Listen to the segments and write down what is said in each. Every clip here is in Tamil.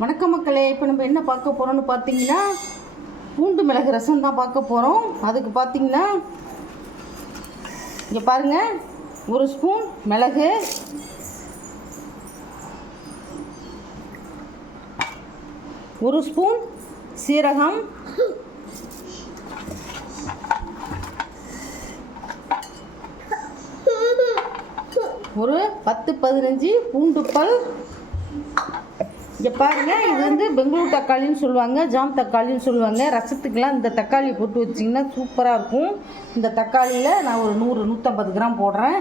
வணக்கம் மக்களே. இப்போ நம்ம என்ன பார்க்க போகிறோம்னு பார்த்தீங்கன்னா பூண்டு மிளகு ரசம் தான் பார்க்க போகிறோம். அதுக்கு பார்த்தீங்கன்னா இங்கே பாருங்கள், 1 ஸ்பூன் மிளகு, 1 ஸ்பூன் சீரகம், 10-15 பூண்டு பல். இங்கே பாருங்கள், இது வந்து பெங்களூர் தக்காளின்னு சொல்லுவாங்க, ஜாம் தக்காளின்னு சொல்லுவாங்க. ரசத்துக்கெலாம் இந்த தக்காளி போட்டு வச்சிங்கன்னா சூப்பராக இருக்கும். இந்த தக்காளியில் நான் ஒரு 100-150 கிராம் போடுறேன்.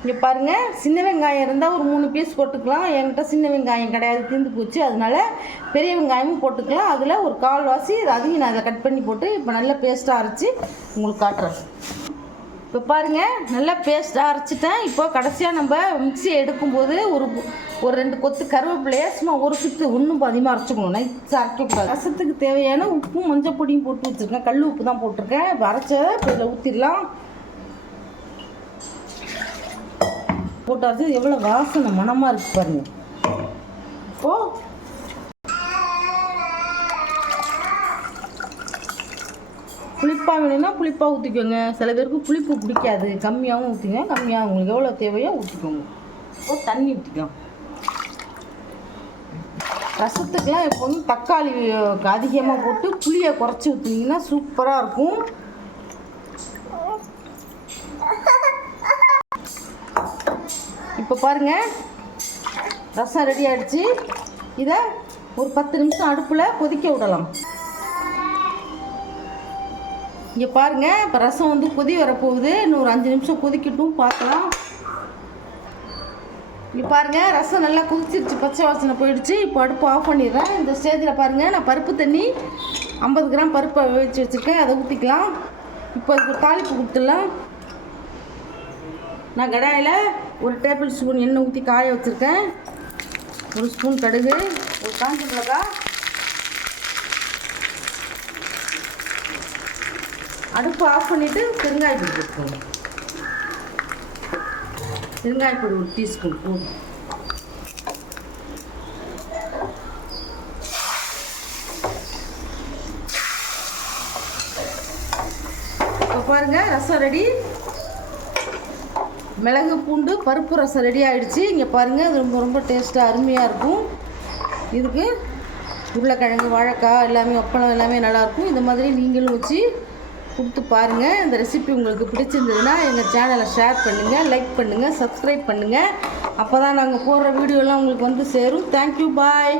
இங்கே பாருங்கள், சின்ன வெங்காயம் இருந்தால் ஒரு 3 பீஸ் போட்டுக்கலாம். என்கிட்ட சின்ன வெங்காயம் கிடையாது, தீர்ந்து போச்சு. அதனால பெரிய வெங்காயமும் போட்டுக்கலாம். அதில் ஒரு 1/4 அதையும் நான் அதை கட் பண்ணி போட்டு இப்போ நல்லா பேஸ்ட்டாக அரைச்சி உங்களுக்கு காட்டுறேன். இப்போ பாருங்கள், நல்லா பேஸ்ட்டாக அரைச்சிட்டேன். இப்போ கடைசியாக நம்ம மிக்சியை எடுக்கும்போது ஒரு 2 கொத்து கருவேப்பிலையை சும்மா ஒரு சுற்று ஒன்றும் அதிகமாக அரைச்சிக்கணும், நைட்ஸ் அரைக்கக்கூடாது. ரசத்துக்கு தேவையான உப்பும் மஞ்சள் பொடியும் போட்டு வச்சுருக்கேன். கல் உப்பு தான் போட்டிருக்கேன். இப்போ அரைச்ச இதில் ஊற்றிடலாம். போட்டு அரைச்சி எவ்வளோ வாசனை மணமாக இருக்குது பாருங்கள். இப்போது புளிப்பாக வேணும்னா புளிப்பாக ஊற்றிக்கோங்க. சில பேருக்கு புளிப்பு பிடிக்காது, கம்மியாகவும் ஊற்றிங்க. கம்மியாக உங்களுக்கு எவ்வளோ தேவையோ ஊற்றிக்கோங்க. இப்போ தண்ணி ஊற்றிக்கலாம். ரசத்துக்கெலாம் இப்போ வந்து தக்காளி அதிகமாக போட்டு புளியை குறைச்சி ஊற்றினீங்கன்னா சூப்பராக இருக்கும். இப்போ பாருங்கள், ரசம் ரெடி ஆகிடுச்சு. இதை ஒரு 10 நிமிஷம் அடுப்பில் கொதிக்க விடலாம். இங்கே பாருங்கள், இப்போ ரசம் வந்து கொதி வரப்போகுது. இன்னும் ஒரு 5 நிமிஷம் கொதிக்கட்டும், பார்க்கலாம். இங்கே பாருங்கள், ரசம் நல்லா கொதிச்சிருச்சு, பச்சை வாசனை போயிடுச்சு. இப்போ அடுப்பு ஆஃப் பண்ணிடுறேன். இந்த ஸ்டேஜில் பாருங்கள், நான் பருப்பு தண்ணி 50 கிராம் பருப்பை வேவிச்சு வச்சுருக்கேன், அதை ஊற்றிக்கலாம். இப்போ அதுக்கு தாளிப்பு கொடுத்துடலாம். நான் கடாயில் 1 டேபிள் ஸ்பூன் எண்ணெய் ஊற்றி காய வச்சுருக்கேன். 1 ஸ்பூன் கடுகு, ஒரு காஞ்ச மிளகாய். அடுப்பு ஆஃப் பண்ணிவிட்டு பெருங்காயப்பொடி போட்டுக்கோங்க. பெருங்காயப்பொடி 1 டீஸ்பூன் போதும். இப்போ பாருங்கள், ரசம் ரெடி. மிளகு பூண்டு பருப்பு ரசம் ரெடி ஆகிடுச்சு. இங்கே பாருங்கள், அது ரொம்ப ரொம்ப டேஸ்ட்டாக அருமையாக இருக்கும். இதுக்கு உருளைக்கிழங்கு, வாழைக்காய் எல்லாமே, அப்பளம் எல்லாமே நல்லாயிருக்கும். இந்த மாதிரி நீங்களும் வச்சு கொடுத்து பாருங்கள். இந்த ரெசிபி உங்களுக்கு பிடிச்சிருந்ததுன்னா எங்கள் சேனலை ஷேர் பண்ணுங்கள், லைக் பண்ணுங்கள், சப்ஸ்கிரைப் பண்ணுங்கள். அப்போ தான் நாங்கள் போடுற வீடியோலாம் உங்களுக்கு வந்து சேரும். தேங்க்யூ, பாய்.